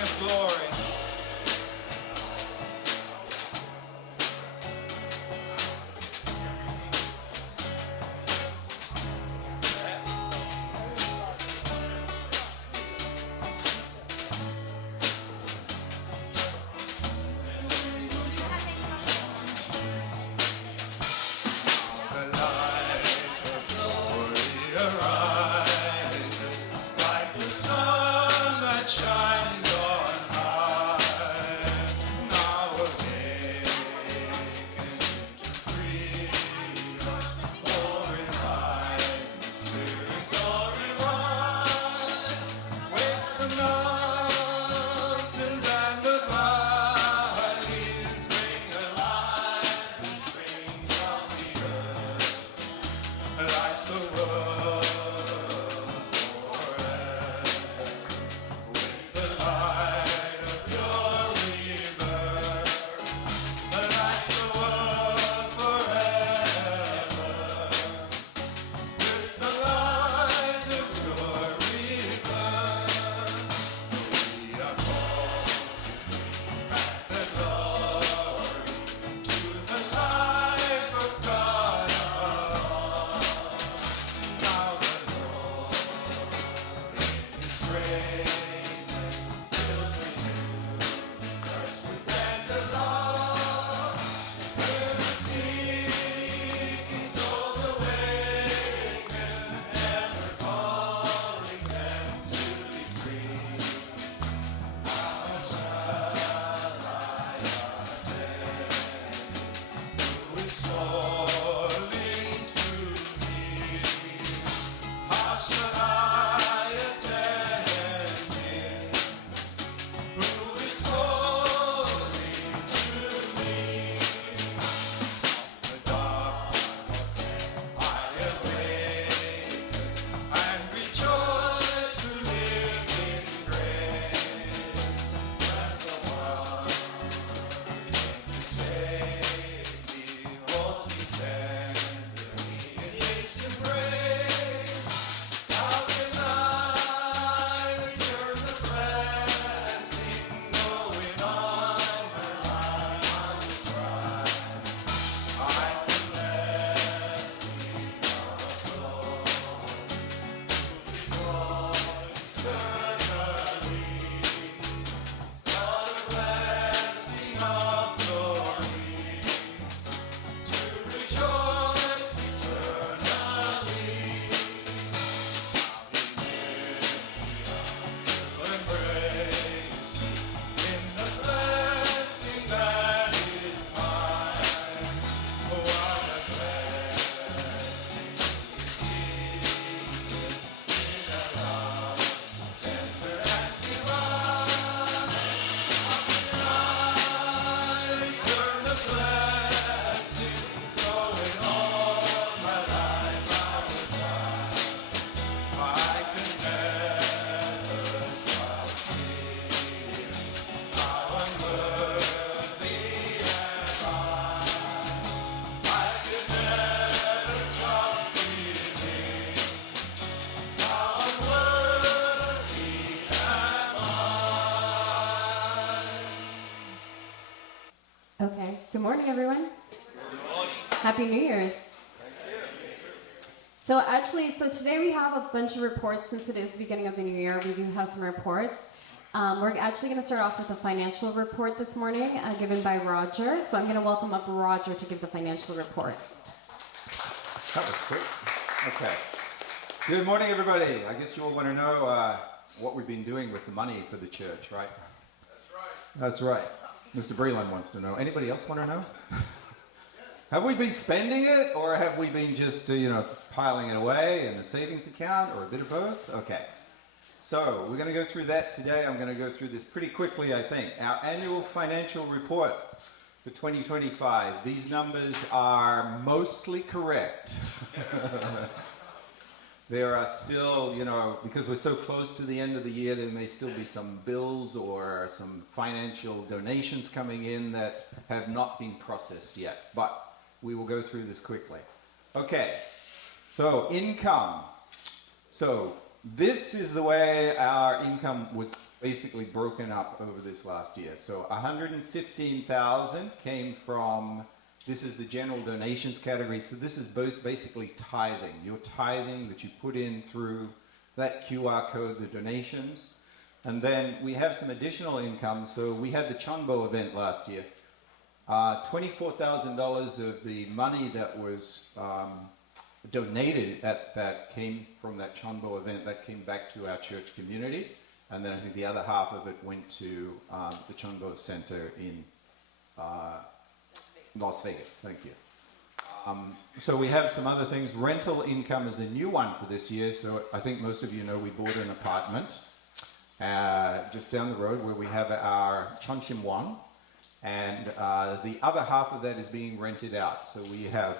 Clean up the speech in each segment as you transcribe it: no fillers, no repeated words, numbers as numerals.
Him glory. Okay. Good morning, everyone. Good morning. Happy New Year's. So today we have a bunch of reports. Since it is the beginning of the new year, we do have some reports. We're actually going to start off with a financial report this morning given by Roger. So I'm going to welcome up Roger to give the financial report. That was quick. Okay. Good morning, everybody. I guess you all want to know what we've been doing with the money for the church, right? That's right. Mr. Breland wants to know. Anybody else want to know? Have we been spending it, or have we been just, piling it away in a savings account, or a bit of both? Okay. So we're going to go through that today. I'm going to go through this pretty quickly, I think. Our annual financial report for 2025. These numbers are mostly correct. There are still, because we're so close to the end of the year, there may still be some bills or some financial donations coming in that have not been processed yet. But we will go through this quickly. Okay, so income. So this is the way our income was basically broken up over this last year. So 115,000 came from, this is the general donations category. So this is both basically tithing, your tithing that you put in through that QR code, the donations. And then we have some additional income. So we had the Chunbo event last year. $24,000 of the money that was donated that came from that Chunbo event, that came back to our church community. And then I think the other half of it went to the Chunbo Center in Las Vegas. Thank you. So we have some other things. Rental income is a new one for this year. So I think most of you know we bought an apartment just down the road where we have our Chunchimwan. And the other half of that is being rented out. So we have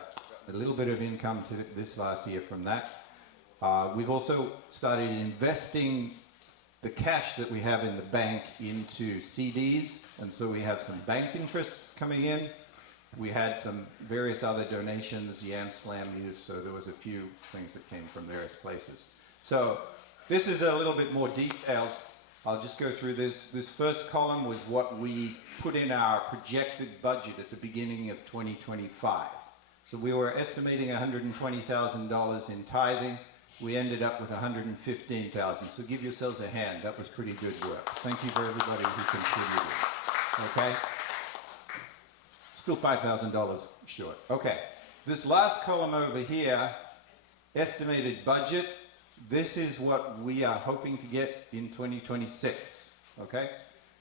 a little bit of income to this last year from that. We've also started investing the cash that we have in the bank into CDs. And so we have some bank interests coming in. We had some various other donations, Yam Slam used, so there was a few things that came from various places. So this is a little bit more detailed. I'll just go through this. This first column was what we put in our projected budget at the beginning of 2025. So we were estimating $120,000 in tithing. We ended up with $115,000. So give yourselves a hand. That was pretty good work. Thank you for everybody who contributed. Okay? Still $5,000 short. Okay. This last column over here, estimated budget. This is what we are hoping to get in 2026. Okay?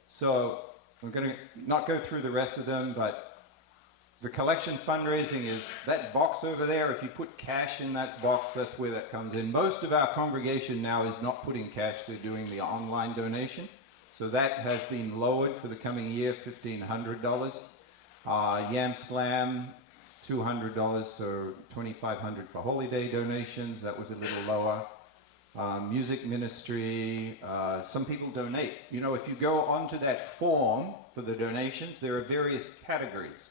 So we're going to not go through the rest of them, but the collection fundraising is that box over there. If you put cash in that box, that's where that comes in. Most of our congregation now is not putting cash. They're doing the online donation. So that has been lowered for the coming year, $1,500. Yam Slam, $200, so $2,500 for holiday donations. That was a little lower. Music ministry, some people donate. You know, if you go onto that form for the donations, there are various categories.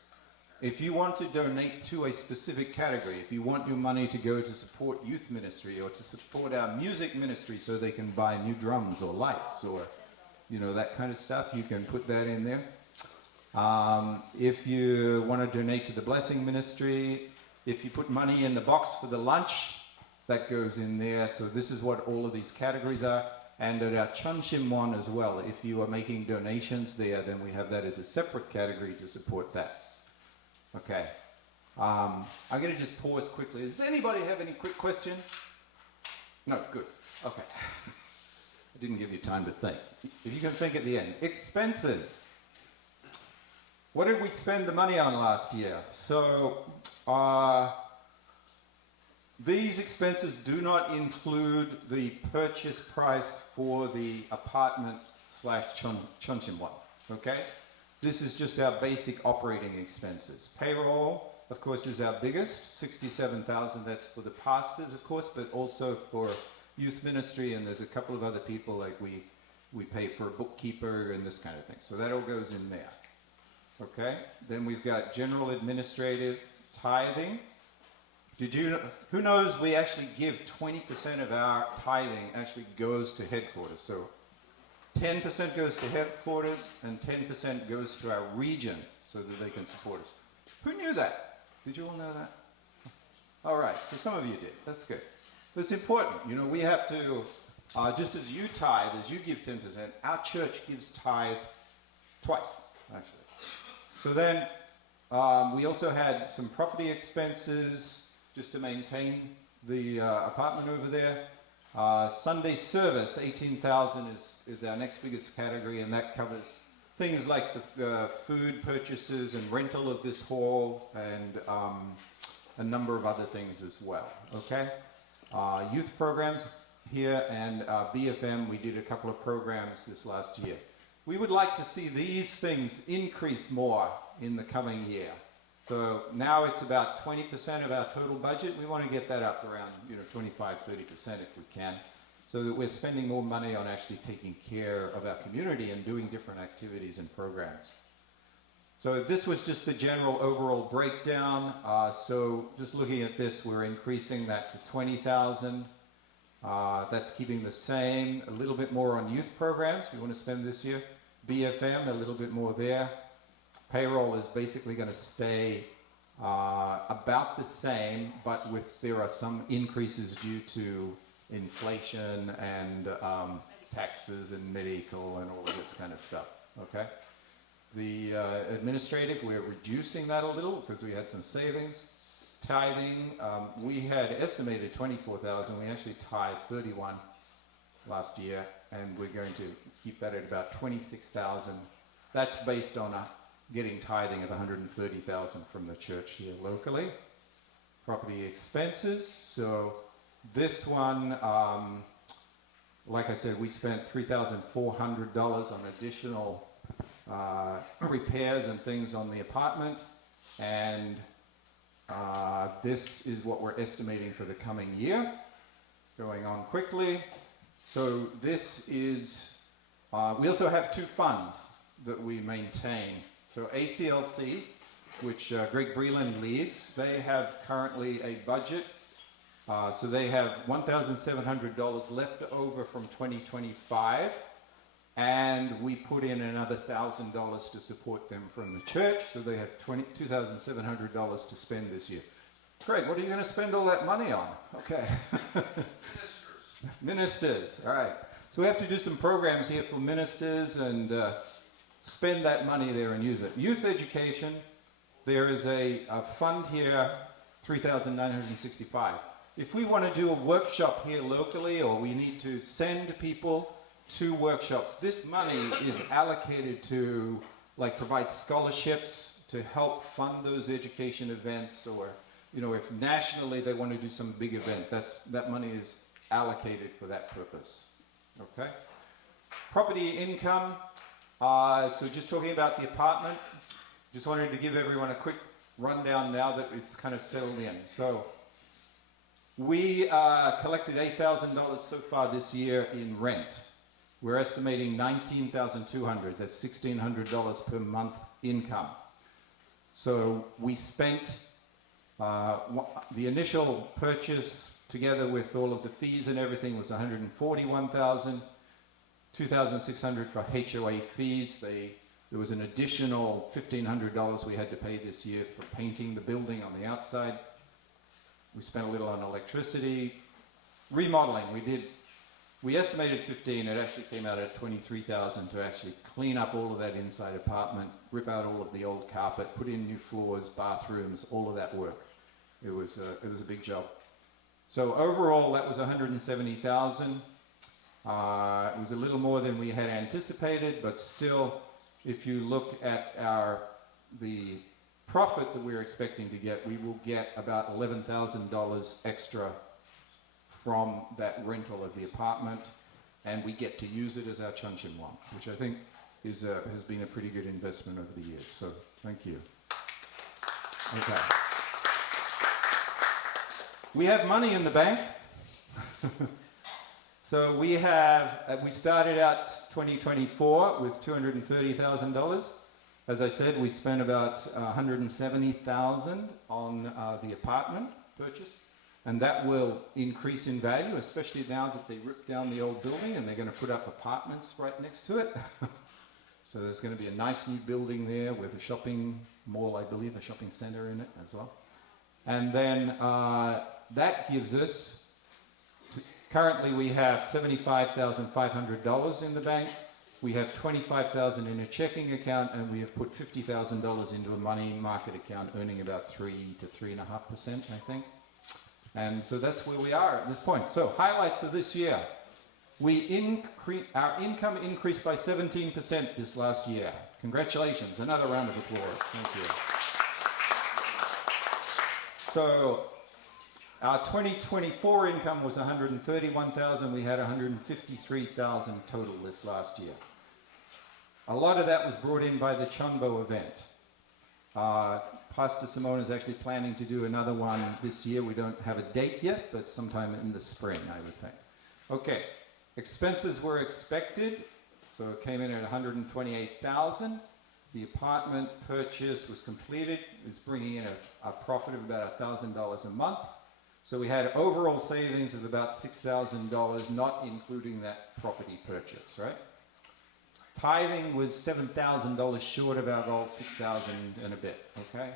If you want to donate to a specific category, if you want your money to go to support youth ministry or to support our music ministry so they can buy new drums or lights or, you know, that kind of stuff, you can put that in there. If you want to donate to the blessing ministry, if you put money in the box for the lunch, that goes in there. So this is what all of these categories are. And at our Chunchimwan as well, if you are making donations there, then we have that as a separate category to support that. Okay. I'm going to just pause quickly. Does anybody have any quick question? No, good. Okay. I didn't give you time to think. If you can think at the end. Expenses. What did we spend the money on last year? So, these expenses do not include the purchase price for the apartment / Chunchimwan, okay? This is just our basic operating expenses. Payroll, of course, is our biggest, $67,000. That's for the pastors, of course, but also for youth ministry, and there's a couple of other people, like we pay for a bookkeeper and this kind of thing. So that all goes in there. Okay, then we've got general administrative tithing. Who knows we actually give 20% of our tithing actually goes to headquarters. So 10% goes to headquarters and 10% goes to our region so that they can support us. Who knew that? Did you all know that? All right, so some of you did. That's good. But it's important. You know, we have to, just as you tithe, as you give 10%, our church gives tithe twice, actually. So then we also had some property expenses just to maintain the apartment over there. Sunday service, $18,000 is our next biggest category, and that covers things like the food purchases and rental of this hall and a number of other things as well. Okay, youth programs here and BFM, we did a couple of programs this last year. We would like to see these things increase more in the coming year. So now it's about 20% of our total budget. We want to get that up around 25, 30% if we can, so that we're spending more money on actually taking care of our community and doing different activities and programs. So this was just the general overall breakdown. So just looking at this, we're increasing that to $20,000. That's keeping the same, a little bit more on youth programs we want to spend this year. BFM, a little bit more there. Payroll is basically going to stay about the same, but there are some increases due to inflation and taxes and medical and all of this kind of stuff. Okay. The administrative, we're reducing that a little because we had some savings. Tithing, we had estimated 24,000. We actually tithed 31 last year, and we're going to keep that at about 26,000. That's based on getting tithing of 130,000 from the church here locally. Property expenses. So this one, like I said, we spent $3,400 on additional repairs and things on the apartment, and this is what we're estimating for the coming year. Going on quickly. So this is, we also have two funds that we maintain. So ACLC, which Greg Breland leads, they have currently a budget. So they have $1,700 left over from 2025. And we put in another $1,000 to support them from the church, so they have $2,700 to spend this year. Greg, what are you going to spend all that money on? Okay. Ministers. All right. So we have to do some programs here for ministers and spend that money there and use it. Youth education, there is a fund here, $3,965. If we want to do a workshop here locally, or we need to send people to workshops, this money is allocated to provide scholarships to help fund those education events, or if nationally they want to do some big event, that money is allocated for that purpose. Okay. Property income. So just talking about the apartment, just wanted to give everyone a quick rundown now that it's kind of settled in. So we collected $8,000 so far this year in rent. We're estimating $19,200. That's $1,600 per month income. So we spent the initial purchase together with all of the fees and everything was $141,000, $2,600 for HOA fees. There was an additional $1,500 we had to pay this year for painting the building on the outside. We spent a little on electricity. Remodeling, we estimated 15, it actually came out at 23,000 to actually clean up all of that inside apartment, rip out all of the old carpet, put in new floors, bathrooms, all of that work. It was a big job. So overall, that was 170,000. It was a little more than we had anticipated, but still, if you look at the profit that we're expecting to get, we will get about $11,000 extra from that rental of the apartment, and we get to use it as our Chuncheon-Won, which I think has been a pretty good investment over the years. So thank you. Okay. We have money in the bank. So we started out 2024 with $230,000. As I said, we spent about $170,000 on the apartment purchase. And that will increase in value, especially now that they ripped down the old building and they're going to put up apartments right next to it. So there's going to be a nice new building there with a shopping mall, I believe, a shopping center in it as well. And then that gives us, currently we have $75,500 in the bank. We have $25,000 in a checking account, and we have put $50,000 into a money market account, earning about 3 to 3.5%, I think. And so that's where we are at this point. So highlights of this year. Our income increased by 17% this last year. Congratulations. Another round of applause. Thank you. So our 2024 income was $131,000. We had $153,000 total this last year. A lot of that was brought in by the Chunbo event. Pastor Simone is actually planning to do another one this year. We don't have a date yet, but sometime in the spring, I would think. Okay, expenses were expected, so it came in at $128,000. The apartment purchase was completed. It's bringing in a profit of about $1,000 a month. So we had overall savings of about $6,000, not including that property purchase, right? Tithing was $7,000 short of our goal, 6,000 and a bit, okay?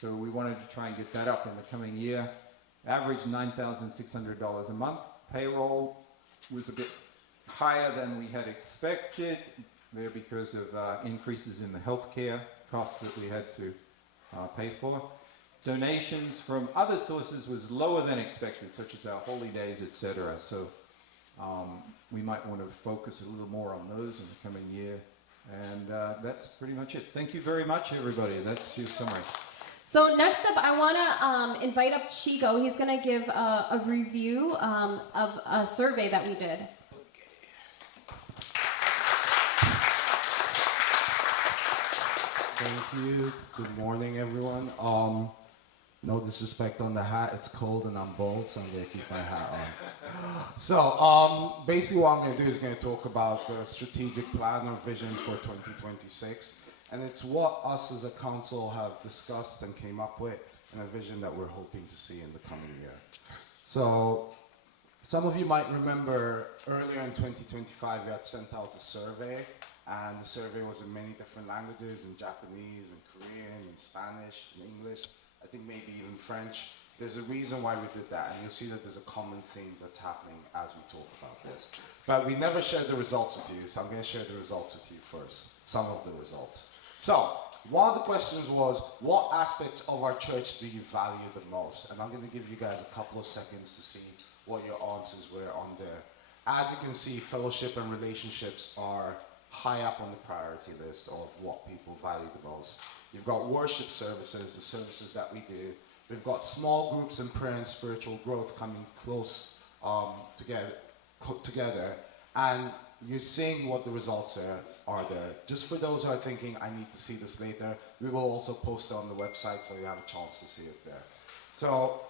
So we wanted to try and get that up in the coming year. Average $9,600 a month. Payroll was a bit higher than we had expected there because of increases in the healthcare costs that we had to pay for. Donations from other sources was lower than expected, such as our holy days, etc. So we might want to focus a little more on those in the coming year. And that's pretty much it. Thank you very much, everybody. That's your summary. So next up, I want to invite up Chico. He's going to give a review of a survey that we did. Thank you. Good morning, everyone. No disrespect on the hat. It's cold and I'm bald, so I'm going to keep my hat on. So, basically what I'm going to do is going to talk about the strategic plan or vision for 2026. And it's what us as a council have discussed and came up with, and a vision that we're hoping to see in the coming year. So, some of you might remember earlier in 2025 we had sent out a survey, and the survey was in many different languages, in Japanese, in Korean, in Spanish, in English, I think maybe even French. There's a reason why we did that, and you'll see that there's a common theme that's happening as we talk about this. But we never shared the results with you, so I'm going to share the results with you first, some of the results. So, one of the questions was, what aspects of our church do you value the most? And I'm going to give you guys a couple of seconds to see what your answers were on there. As you can see, fellowship and relationships are high up on the priority list of what people value the most. You've got worship services, the services that we do. We've got small groups and prayer and spiritual growth coming close together. And you're seeing what the results are there. Just for those who are thinking, I need to see this later, we will also post it on the website so you have a chance to see it there. So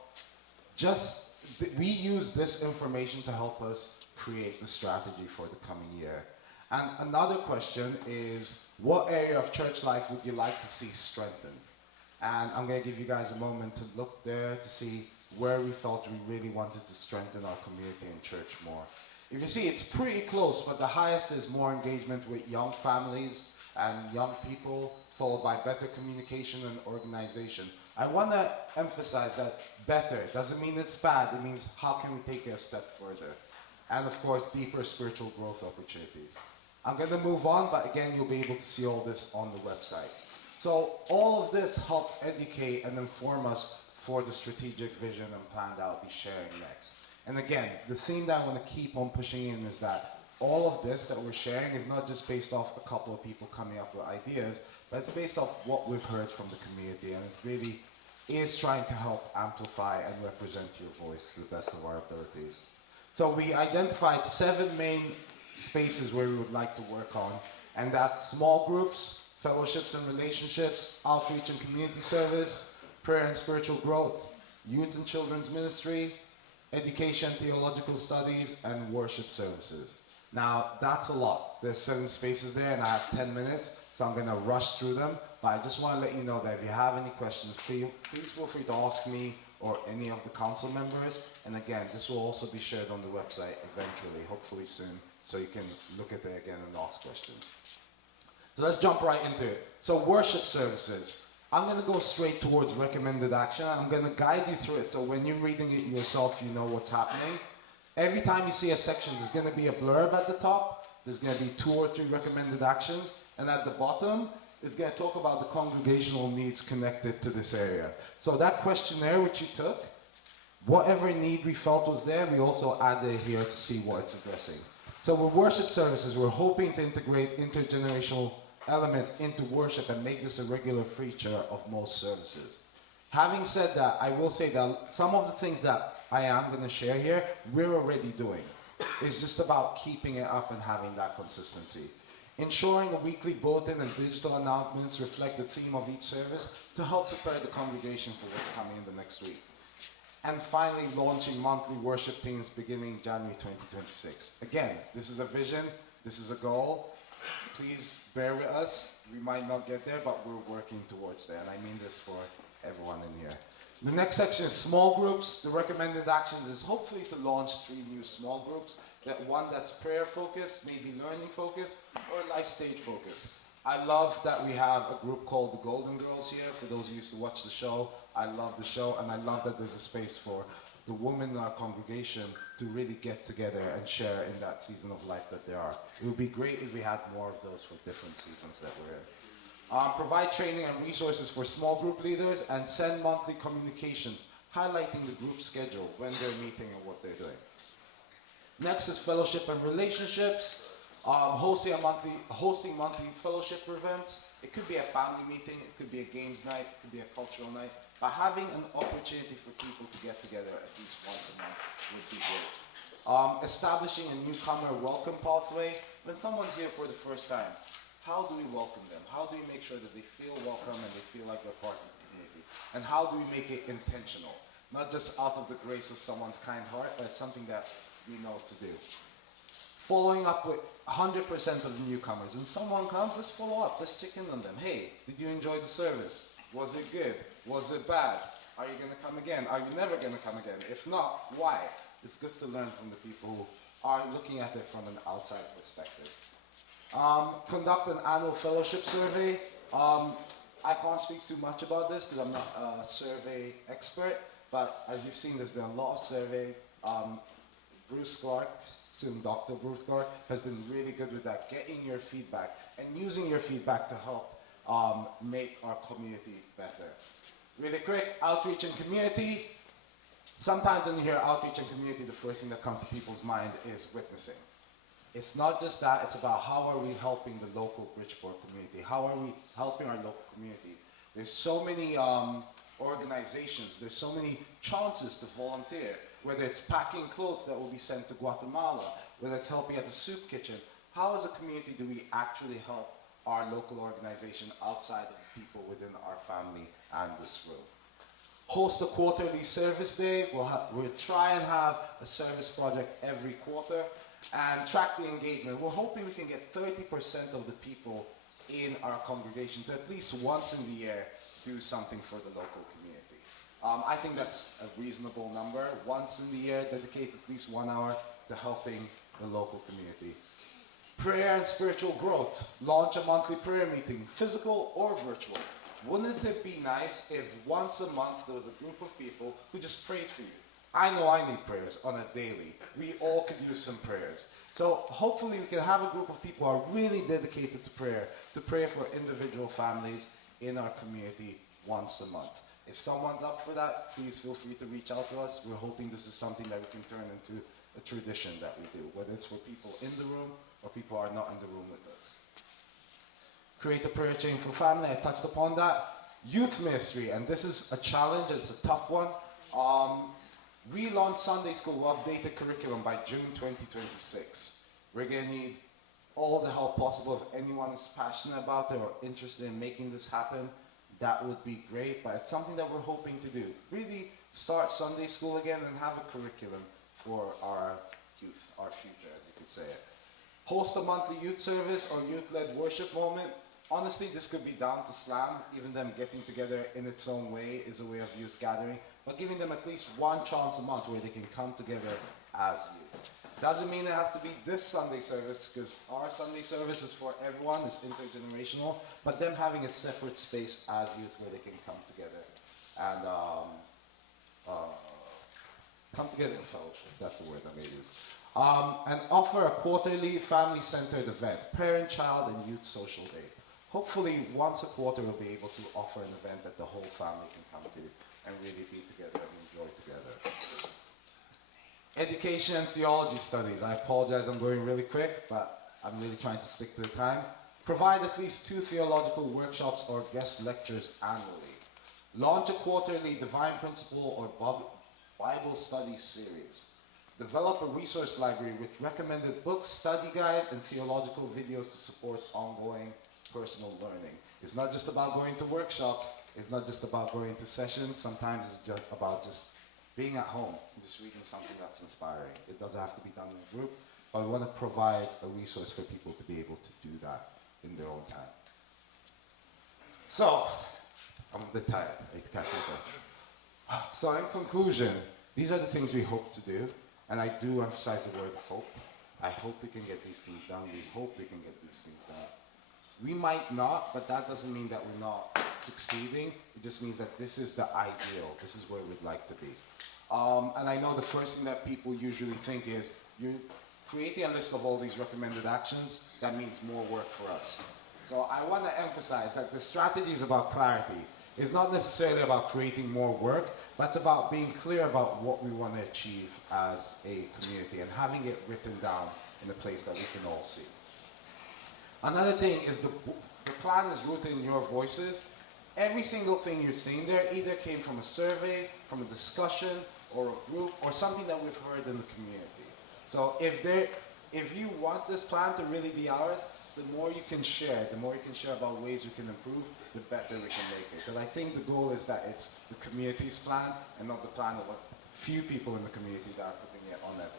we use this information to help us create the strategy for the coming year. And another question is, what area of church life would you like to see strengthened? And I'm going to give you guys a moment to look there to see where we felt we really wanted to strengthen our community and church more. If you see, it's pretty close, but the highest is more engagement with young families and young people, followed by better communication and organization. I want to emphasize that better doesn't mean it's bad. It means how can we take it a step further? And of course, deeper spiritual growth opportunities. I'm going to move on, but again, you'll be able to see all this on the website. So all of this helped educate and inform us for the strategic vision and plan that I'll be sharing next. And again, the theme that I want to keep on pushing in is that all of this that we're sharing is not just based off a couple of people coming up with ideas, but it's based off what we've heard from the community, and it really is trying to help amplify and represent your voice to the best of our abilities. So we identified 7 main spaces where we would like to work on, and that's small groups, fellowships and relationships, outreach and community service, prayer and spiritual growth, youth and children's ministry, education, theological studies, and worship services. Now, that's a lot. There's 7 spaces there, and I have 10 minutes, so I'm going to rush through them. But I just want to let you know that if you have any questions, please feel free to ask me or any of the council members. And again, this will also be shared on the website eventually, hopefully soon, so you can look at it again and ask questions. So let's jump right into it. So worship services. I'm going to go straight towards recommended action. I'm going to guide you through it, so when you're reading it yourself, you know what's happening. Every time you see a section, there's going to be a blurb at the top. There's going to be 2 or 3 recommended actions. And at the bottom, it's going to talk about the congregational needs connected to this area. So that questionnaire which you took, whatever need we felt was there, we also added here to see what it's addressing. So with worship services, we're hoping to integrate intergenerational elements into worship and make this a regular feature of most services. Having said that, I will say that some of the things that I am going to share here, we're already doing. It's just about keeping it up and having that consistency. Ensuring a weekly bulletin and digital announcements reflect the theme of each service to help prepare the congregation for what's coming in the next week. And finally, launching monthly worship teams beginning January 2026. Again, this is a vision, this is a goal. Please bear with us. We might not get there, but we're working towards there. And I mean this for everyone in here. The next section is small groups. The recommended actions is hopefully to launch 3 new small groups. One that's prayer focused, maybe learning focused, or life stage focused. I love that we have a group called the Golden Girls here. For those who used to watch the show, I love the show, and I love that there's a space for the women in our congregation to really get together and share in that season of life that they are. It would be great if we had more of those for different seasons that we're in. Provide training and resources for small group leaders and send monthly communication highlighting the group schedule, when they're meeting and what they're doing. Next is fellowship and relationships. Hosting monthly fellowship events. It could be a family meeting, it could be a games night, it could be a cultural night. But having an opportunity for people to get together at least once a month would be great. Establishing a newcomer welcome pathway. When someone's here for the first time, how do we welcome them? How do we make sure that they feel welcome and they feel like they're part of the community? And how do we make it intentional? Not just out of the grace of someone's kind heart, but it's something that we know to do. Following up with 100% of the newcomers. When someone comes, let's follow up. Let's check in on them. Hey, did you enjoy the service? Was it good? Was it bad? Are you going to come again? Are you never going to come again? If not, why? It's good to learn from the people who are looking at it from an outside perspective. Conduct an annual fellowship survey. I can't speak too much about this because I'm not a survey expert, but as you've seen, there's been a lot of survey. Bruce Clark, soon Dr. Bruce Clark, has been really good with that, getting your feedback and using your feedback to help make our community better. Really quick, outreach and community. Sometimes when you hear outreach and community, the first thing that comes to people's mind is witnessing. It's not just that, it's about how are we helping the local Bridgeport community? How are we helping our local community? There's so many organizations, there's so many chances to volunteer, whether it's packing clothes that will be sent to Guatemala, whether it's helping at the soup kitchen. How as a community do we actually help our local organization outside of the people within our family and this room? Host a quarterly service day. We'll try and have a service project every quarter. And track the engagement. We're hoping we can get 30% of the people in our congregation to at least once in the year do something for the local community. I think that's a reasonable number. Once in the year, dedicate at least 1 hour to helping the local community. Prayer and spiritual growth. Launch a monthly prayer meeting, physical or virtual. Wouldn't it be nice if once a month there was a group of people who just prayed for you? I know I need prayers on a daily. We all could use some prayers. So hopefully we can have a group of people who are really dedicated to pray for individual families in our community once a month. If someone's up for that, please feel free to reach out to us. We're hoping this is something that we can turn into a tradition that we do, whether it's for people in the room or people who are not in the room with us. Create a prayer chain for family. I touched upon that. Youth ministry, and this is a challenge. It's a tough one. Relaunch Sunday School with updated curriculum by June 2026. We're going to need all the help possible. If anyone is passionate about it or interested in making this happen, that would be great. But it's something that we're hoping to do. Really start Sunday School again and have a curriculum for our youth, our future, as you could say it. Host a monthly youth service or youth-led worship moment. Honestly, this could be down to Slam. Even them getting together in its own way is a way of youth gathering. But giving them at least one chance a month where they can come together as youth. Doesn't mean it has to be this Sunday service, because our Sunday service is for everyone, it's intergenerational, but them having a separate space as youth where they can come together and come together in fellowship. That's the word I may use. And offer a quarterly family-centered event, parent-child and youth social day. Hopefully once a quarter we'll be able to offer an event that the whole family can come to and really be together and enjoy together. Education and theology studies. I apologize, I'm going really quick, but I'm really trying to stick to the time. Provide at least 2 theological workshops or guest lectures annually. Launch a quarterly Divine Principle or Bible study series. Develop a resource library with recommended books, study guides, and theological videos to support ongoing personal learning. It's not just about going to workshops. It's not just about going to sessions. Sometimes it's just about just being at home and just reading something that's inspiring. It doesn't have to be done in a group, but we want to provide a resource for people to be able to do that in their own time. So, I'm a bit tired. I need to catch my breath. So in conclusion, these are the things we hope to do, and I do emphasize the word hope. I hope we can get these things done. We hope we can get these things done. We might not, but that doesn't mean that we're not succeeding. It just means that this is the ideal. This is where we'd like to be. And I know the first thing that people usually think is, you're creating a list of all these recommended actions. That means more work for us. So I want to emphasize that the strategy is about clarity. It's not necessarily about creating more work, but it's about being clear about what we want to achieve as a community and having it written down in a place that we can all see. Another thing is the plan is rooted in your voices. Every single thing you're seeing there either came from a survey, from a discussion, or a group, or something that we've heard in the community. So if you want this plan to really be ours, the more you can share about ways we can improve, the better we can make it. Because I think the goal is that it's the community's plan and not the plan of a few people in the community that are putting it on everyone.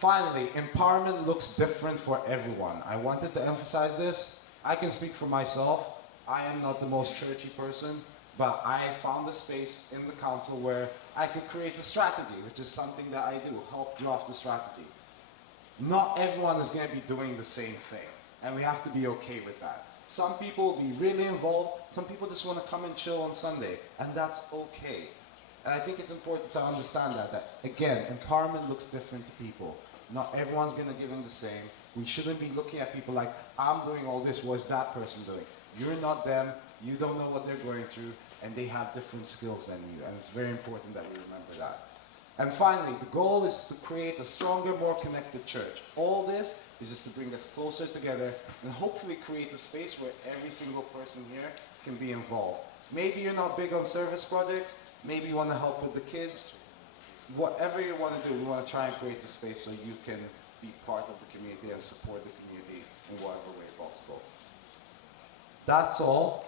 Finally, empowerment looks different for everyone. I wanted to emphasize this. I can speak for myself. I am not the most churchy person, but I found a space in the council where I could create a strategy, which is something that I do, help draft the strategy. Not everyone is going to be doing the same thing, and we have to be okay with that. Some people will be really involved, some people just want to come and chill on Sunday, and that's okay. And I think it's important to understand that again, empowerment looks different to people. Not everyone's going to give in the same. We shouldn't be looking at people like, I'm doing all this, what's that person doing? You're not them, you don't know what they're going through, and they have different skills than you, and it's very important that we remember that. And finally, the goal is to create a stronger, more connected church. All this is just to bring us closer together and hopefully create a space where every single person here can be involved. Maybe you're not big on service projects, maybe you want to help with the kids. Whatever you want to do, we want to try and create a space so you can be part of the community and support the community in whatever way possible. That's all.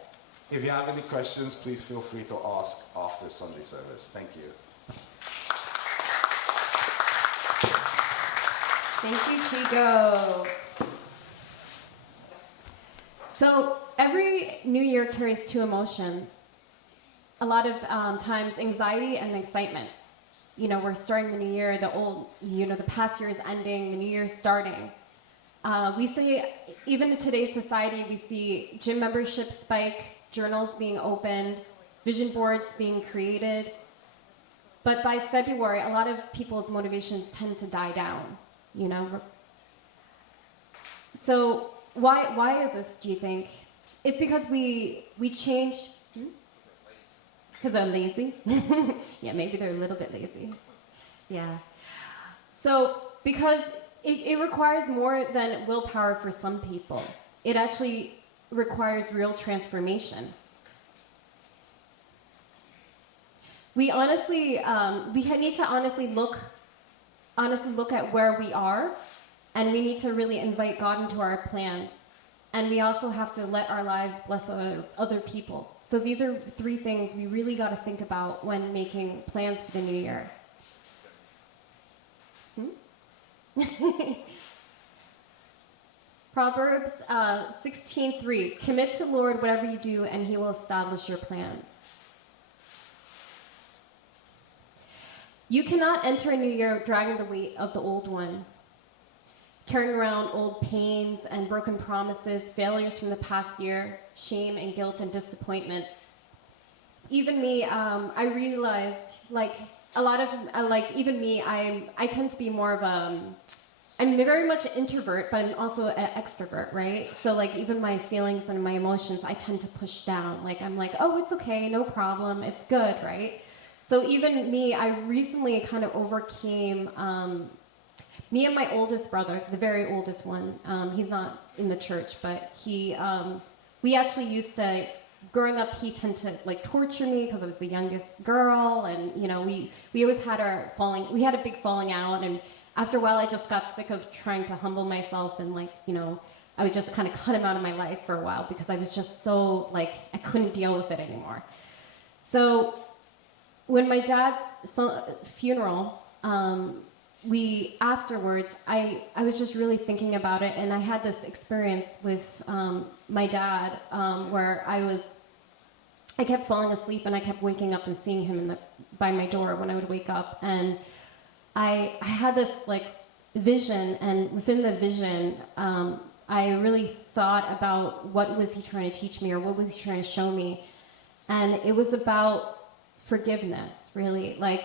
If you have any questions, please feel free to ask after Sunday service. Thank you. Thank you, Chico. So every new year carries two emotions. A lot of times anxiety and excitement. You know, we're starting the new year, the past year is ending, the new year is starting. We see, even in today's society, we see gym memberships spike, journals being opened, vision boards being created. But by February, a lot of people's motivations tend to die down, you know? So why is this, do you think? It's because we change... Because they're lazy? Yeah, maybe they're a little bit lazy. Yeah. So, because it requires more than willpower for some people. It actually requires real transformation. We honestly, need to honestly look at where we are, and we need to really invite God into our plans. And we also have to let our lives bless other people. So these are three things we really got to think about when making plans for the new year. Proverbs 16:3. Commit to the Lord whatever you do, and He will establish your plans. You cannot enter a new year dragging the weight of the old one, carrying around old pains and broken promises, failures from the past year, shame and guilt and disappointment. Even me, I realized, even me, I tend to be more of I'm very much an introvert, but I'm also an extrovert, right? So even my feelings and my emotions, I tend to push down. I'm like, oh, it's okay, no problem, it's good, right? So even me, I recently kind of overcame, me and my oldest brother, the very oldest one, he's not in the church, but we actually used to, growing up, he tended to torture me because I was the youngest girl, and we always had we had a big falling out, and after a while I just got sick of trying to humble myself, and I would just kind of cut him out of my life for a while because I was just so I couldn't deal with it anymore. So when my dad's funeral, afterwards, I was just really thinking about it, and I had this experience with my dad where I kept falling asleep and I kept waking up and seeing him by my door when I would wake up. And I had this like vision, and within the vision, I really thought about what was he trying to teach me, or what was he trying to show me. And it was about forgiveness, really. Like,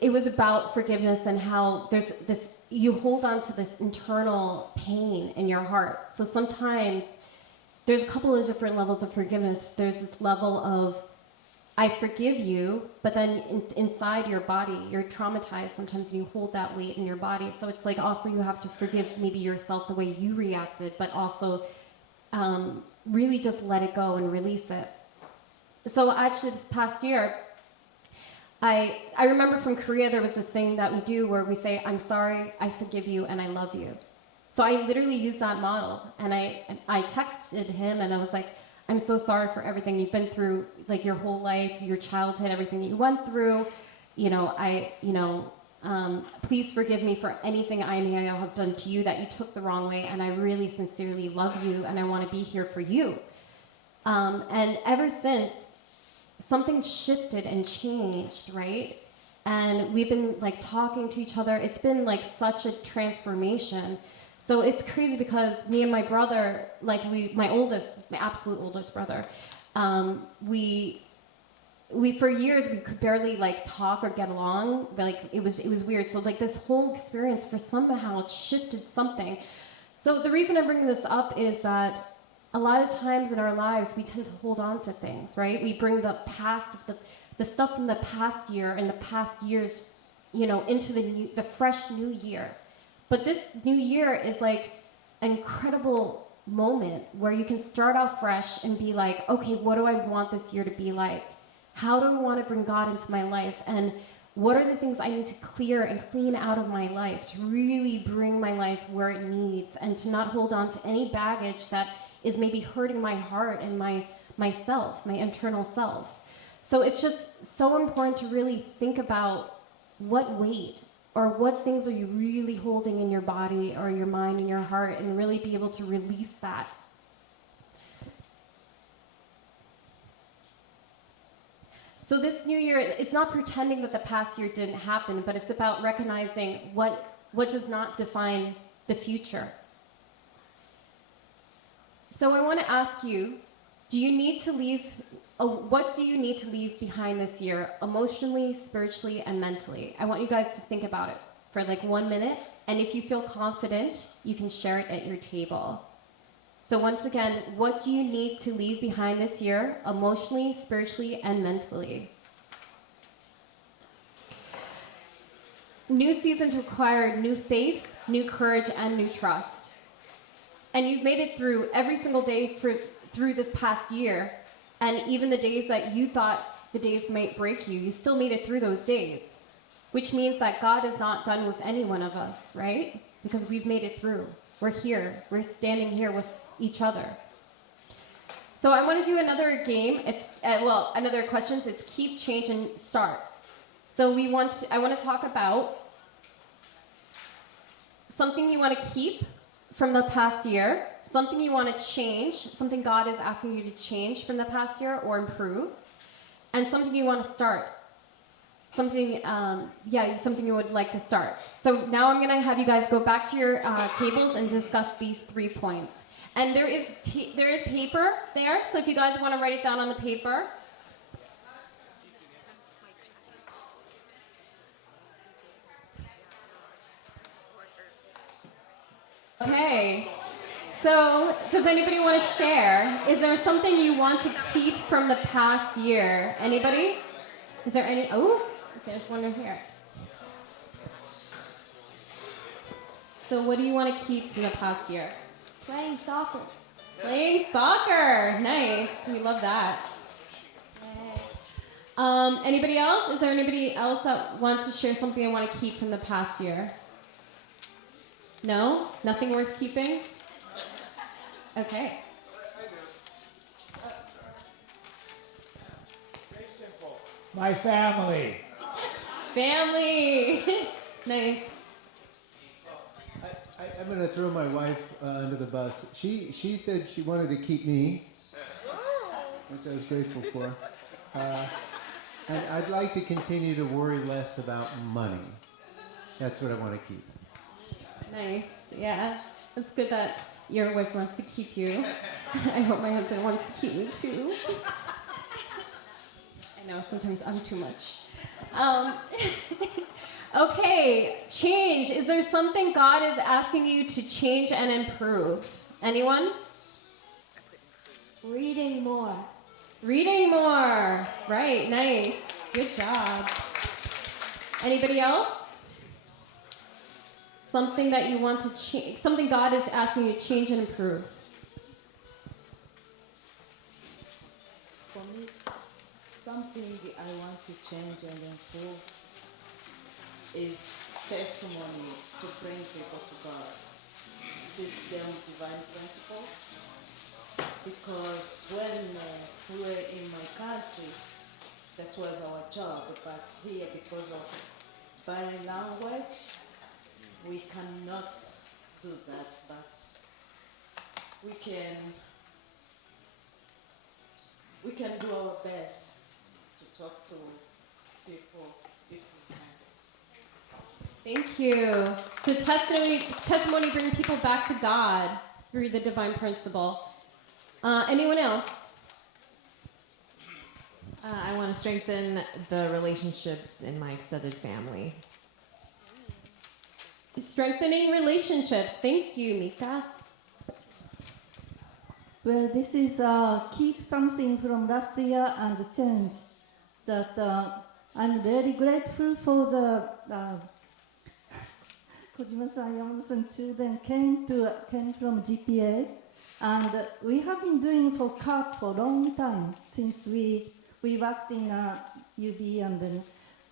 it was about forgiveness and how there's this, you hold on to this internal pain in your heart. So sometimes there's a couple of different levels of forgiveness. There's this level of, I forgive you, but then inside your body, you're traumatized sometimes, and you hold that weight in your body. So it's like also you have to forgive maybe yourself the way you reacted, but also really just let it go and release it. So actually this past year, I remember from Korea there was this thing that we do where we say, I'm sorry, I forgive you, and I love you. So I literally used that model, and I texted him, and I was like, I'm so sorry for everything you've been through, like your whole life, your childhood, everything that you went through. Please forgive me for anything I may have done to you that you took the wrong way, and I really sincerely love you, and I want to be here for you. And ever since, something shifted and changed, right? And we've been like talking to each other. It's been like such a transformation. So it's crazy because me and my brother, like my absolute oldest brother, we for years we could barely like talk or get along. Like it was weird. So like this whole experience for somehow shifted something. So the reason I'm bringing this up is that a lot of times in our lives we tend to hold on to things, right? We bring the past, the stuff from the past year and the past years, into the fresh new year. But this new year is like an incredible moment where you can start off fresh and be like, okay, what do I want this year to be like? How do I want to bring God into my life? And what are the things I need to clear and clean out of my life to really bring my life where it needs, and to not hold on to any baggage that is maybe hurting my heart and myself, my internal self. So it's just so important to really think about what weight or what things are you really holding in your body or your mind and your heart, and really be able to release that. So this new year, it's not pretending that the past year didn't happen, but it's about recognizing what does not define the future. So I want to ask you, what do you need to leave behind this year, emotionally, spiritually, and mentally? I want you guys to think about it for like 1 minute, and if you feel confident, you can share it at your table. So once again, what do you need to leave behind this year, emotionally, spiritually, and mentally? New seasons require new faith, new courage, and new trust. And you've made it through every single day through this past year, and even the days that you thought the days might break you, you still made it through those days, which means that God is not done with any one of us, right? Because we've made it through. We're here. We're standing here with each other. So I want to do another game. It's another questions. It's keep, change, and start. So I want to talk about something you want to keep from the past year, something you want to change, something God is asking you to change from the past year or improve, and something you want to start. Something you would like to start. So now I'm going to have you guys go back to your tables and discuss these 3 points. And there is paper there, so if you guys want to write it down on the paper. Okay, so does anybody want to share? Is there something you want to keep from the past year? Anybody? Is there any? Oh, okay, there's one here. So what do you want to keep from the past year? Playing soccer. Playing soccer. Nice. We love that. Anybody else? Is there anybody else that wants to share something they want to keep from the past year? No? Nothing worth keeping? Okay. My family. Family. Nice. I'm going to throw my wife under the bus. She said she wanted to keep me. which I was grateful for. And I'd like to continue to worry less about money. That's what I want to keep. Nice. Yeah. It's good that your wife wants to keep you. I hope my husband wants to keep me too. I know sometimes I'm too much. Okay, change. Is there something God is asking you to change and improve? Anyone? Reading more. Reading more. Right, nice. Good job. Anybody else? Something that you want to change, something God is asking you to change and improve. For me, something I want to change and improve is testimony to bring people to God. Teach them divine principles. Because when we were in my country, that was our job. But here, because of barren language, we cannot do that. But we can do our best to talk to people if we can. Thank you. So testimony bring people back to God through the divine principle. Anyone else? I want to strengthen the relationships in my extended family. Strengthening relationships. Thank you, Mika. Well, this is keep something from last year and change. That I'm really grateful for the Kojima-san, Yamada-san children came from GPA, and we have been doing for CAP for a long time since we worked in UB and then,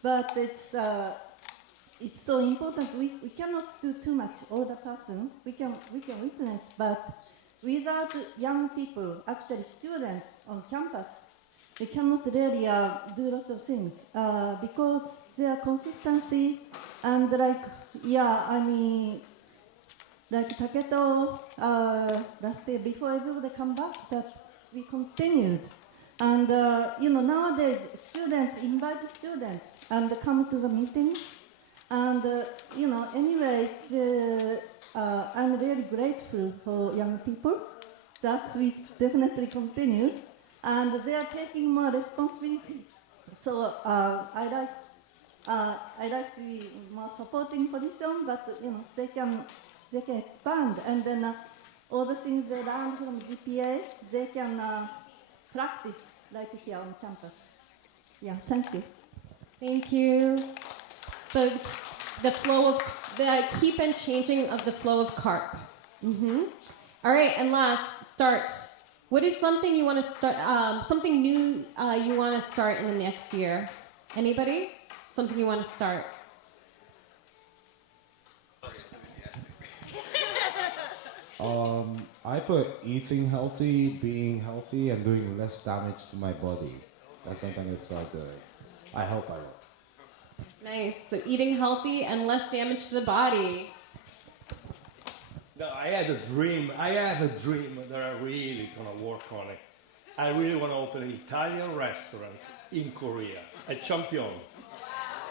but it's so important. We cannot do too much. Older person, we can witness, but without young people, actually students on campus, we cannot really do a lot of things because their consistency and like Taketo last year before everybody come back, that we continued. And nowadays students invite students and come to the meetings. And anyway, I'm really grateful for young people that we definitely continue, and they are taking more responsibility. So I like to be more supporting position, but they can expand, and then all the things they learn from GPA they can practice like here on campus. Yeah, thank you. Thank you. So the keep and changing of the flow of carp. All right, and last, start. What is something you want to start, something new you want to start in the next year? Anybody? Something you want to start? I put eating healthy, being healthy, and doing less damage to my body. That's what I'm going to start doing. I hope I will. Nice. So eating healthy and less damage to the body. No, I have a dream that I'm really going to work on it. I really want to open an Italian restaurant in Korea, a Champion.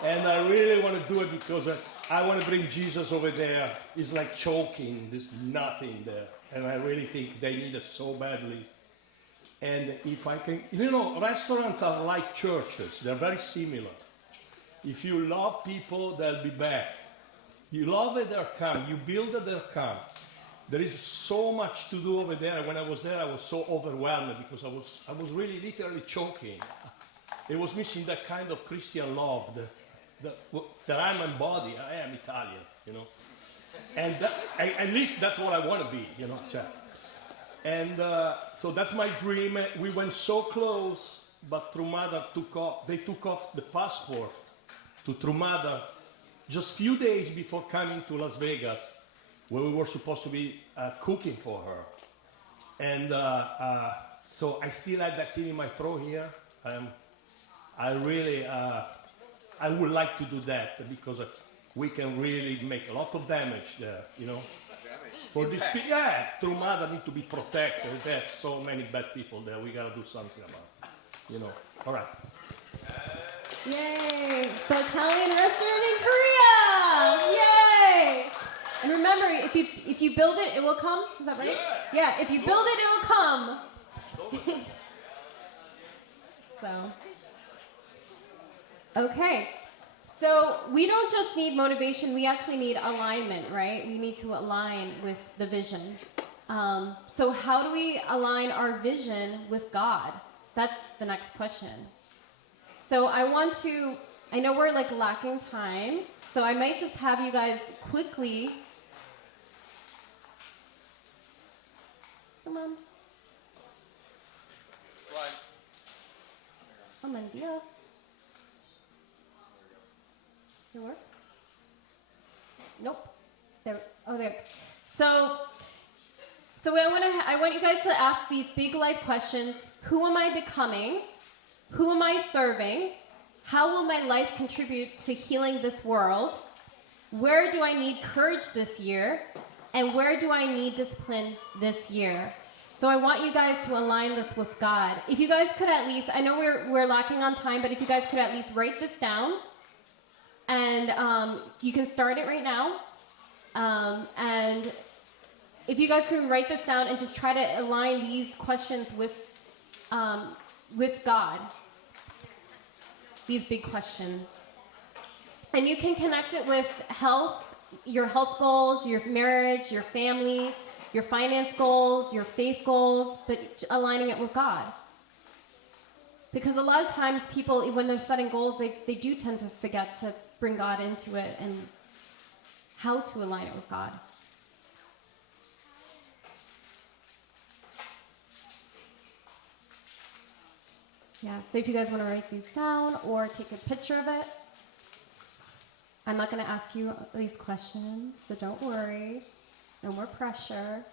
And I really want to do it because I want to bring Jesus over there. It's like choking, there's nothing there. And I really think they need it so badly. And if I can, restaurants are like churches, they're very similar. If you love people, they'll be back. You love it, they'll come. You build it, they'll come. There is so much to do over there. When I was there, I was so overwhelmed because I was really literally choking. It was missing that kind of Christian love that I'm embodied. I am Italian, And at least that's what I want to be, And so that's my dream. We went so close, but Trumada they took off the passport to Trumada just few days before coming to Las Vegas, where we were supposed to be cooking for her. And so I still have that thing in my throat here. I would like to do that because we can really make a lot of damage there, For this people, yeah, true mother need to be protected. There's so many bad people there. We gotta do something about it. All right. Yay! So Italian restaurant in Korea! Yay! And remember, if you build it, it will come. Is that right? Yeah. If you build it, it will come. So. Okay. So we don't just need motivation, we actually need alignment, right? We need to align with the vision. So how do we align our vision with God? That's the next question. So I know we're like lacking time, so I might just have you guys quickly. Come on. Slide. Come on, dear. It work? Nope. There. Oh, there. So I want you guys to ask these big life questions. Who am I becoming? Who am I serving? How will my life contribute to healing this world? Where do I need courage this year? And where do I need discipline this year? So I want you guys to align this with God. If you guys could at least, I know we're lacking on time, but if you guys could at least write this down. And you can start it right now. And if you guys can write this down and just try to align these questions with God, these big questions. And you can connect it with health, your health goals, your marriage, your family, your finance goals, your faith goals, but aligning it with God. Because a lot of times people, when they're setting goals, they do tend to forget to bring God into it and how to align it with God. Yeah, so if you guys want to write these down or take a picture of it, I'm not going to ask you these questions, so don't worry. No more pressure.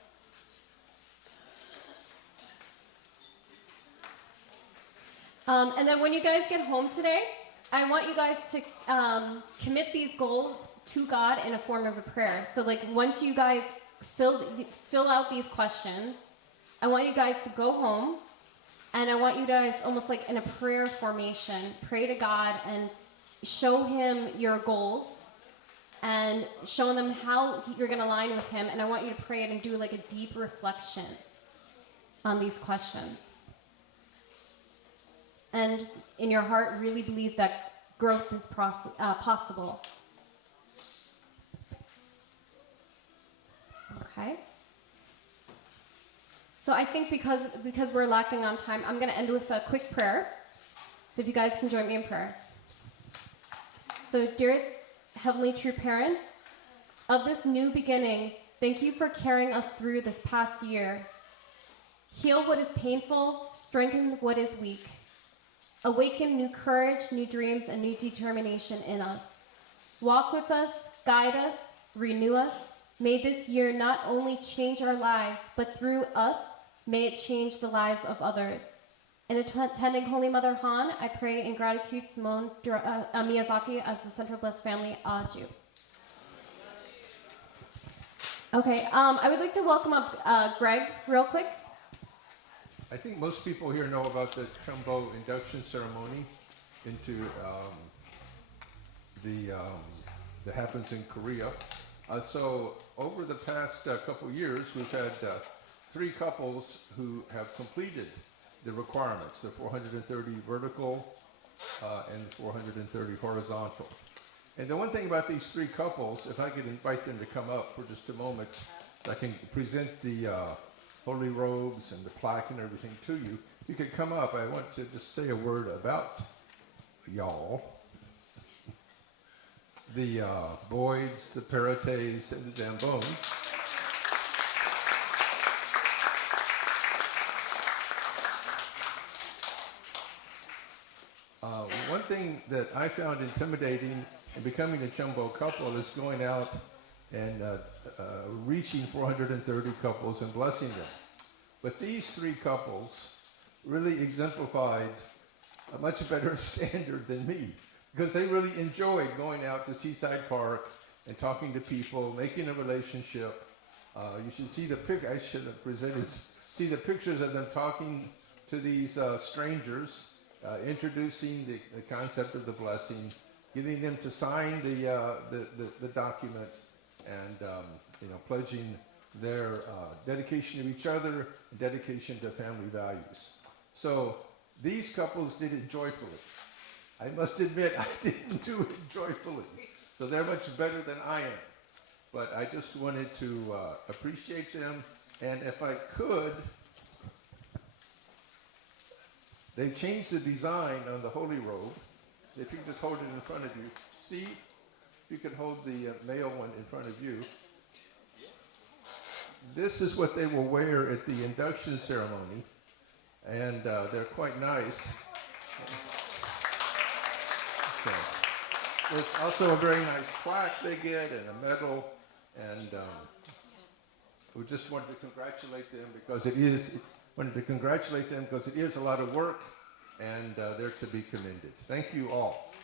And then when you guys get home today, I want you guys to commit these goals to God in a form of a prayer. So like once you guys fill out these questions, I want you guys to go home and I want you guys almost like in a prayer formation, pray to God and show him your goals and show them how you're going to align with him. And I want you to pray it and do like a deep reflection on these questions. And in your heart, really believe that growth is possible. Okay. So I think because we're lacking on time, I'm going to end with a quick prayer. So if you guys can join me in prayer. So dearest Heavenly True Parents, of this new beginnings, thank you for carrying us through this past year. Heal what is painful, strengthen what is weak. Awaken new courage, new dreams, and new determination in us. Walk with us, guide us, renew us. May this year not only change our lives, but through us, may it change the lives of others. In attending Holy Mother Han, I pray in gratitude, Simone Miyazaki as the Central Blessed Family, Aju. Okay, I would like to welcome up Greg real quick. I think most people here know about the Chumbo induction ceremony into that happens in Korea. So over the past couple years, we've had 3 couples who have completed the requirements, the 430 vertical and 430 horizontal. And the one thing about these 3 couples, if I could invite them to come up for just a moment, I can present the holy robes and the plaque and everything to you. You could come up. I want to just say a word about y'all. The Boyds, the Parates, and the Zambones. One thing that I found intimidating in becoming a Chumbo couple is going out and reaching 430 couples and blessing them. But these 3 couples really exemplified a much better standard than me, because they really enjoyed going out to Seaside Park and talking to people, making a relationship, You should see the I should have presented, see the pictures of them talking to these strangers, introducing the concept of the blessing, getting them to sign the document, and pledging their dedication to each other, and dedication to family values. So these couples did it joyfully. I must admit, I didn't do it joyfully. So they're much better than I am. But I just wanted to appreciate them. And if I could, they've changed the design on the holy robe. If you can just hold it in front of you. Steve, if you could hold the male one in front of you. This is what they will wear at the induction ceremony. And they're quite nice. So, there's also a very nice plaque they get and a medal. And we just wanted to congratulate them because it is a lot of work, and they're to be commended. Thank you all.